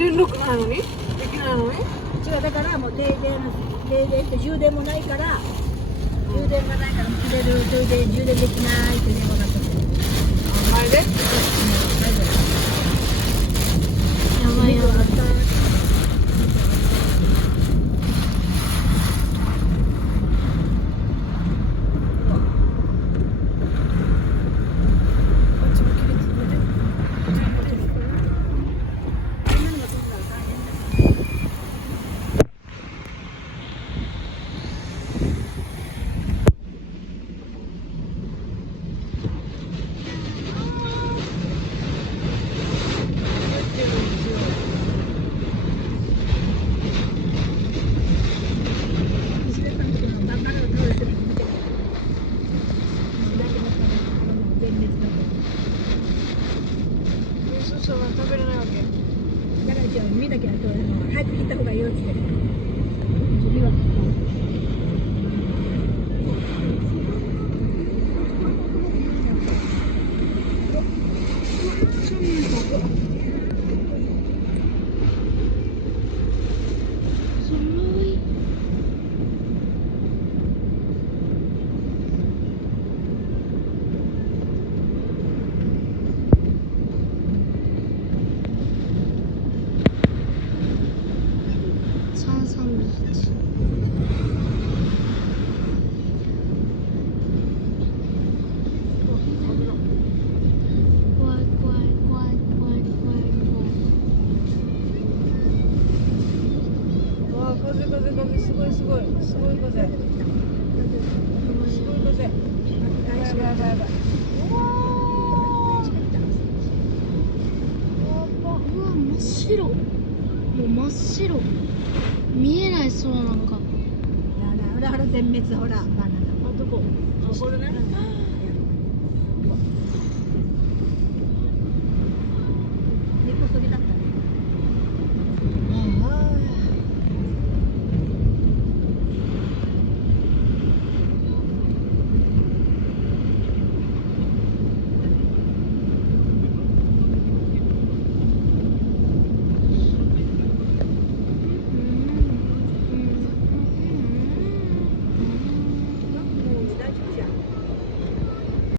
電力ないのにできないのに。違う、だからもう停電って充電もないから、充電がないから切れる、それで充電できないって電話があったの。前で。やばいやばい。そう食べれないわけ。だから一応見なきゃ早く切った方がいいよって言って。次は。風すごいすごいすごい風。すごい風。やばいやばいやばい。うわ、真っ白。もう真っ白。見えない空なんか。ほら全滅ほらバナナ。あ、どこ？あ、これね。